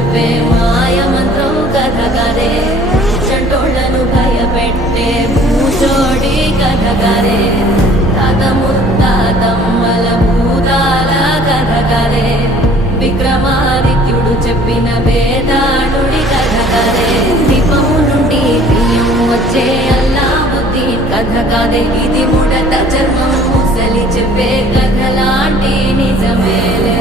చెప్పే మాయ మంత్రం కథ కదే చంటోళ్లను భయపెట్టే భూచోడి కథ కదే తాత ముత్తాతమ్మల భూతాల కథ కదే విక్రమాదిత్యుడు చెప్పిన వేదాళుడి కథ కదే దీపము నుండి బియ్యం వచ్చే అల్లావుద్దీన్ కథ కాదే ఇది ముడత చర్మం ముసలి చెప్పే కథలాంటి నిజమేలే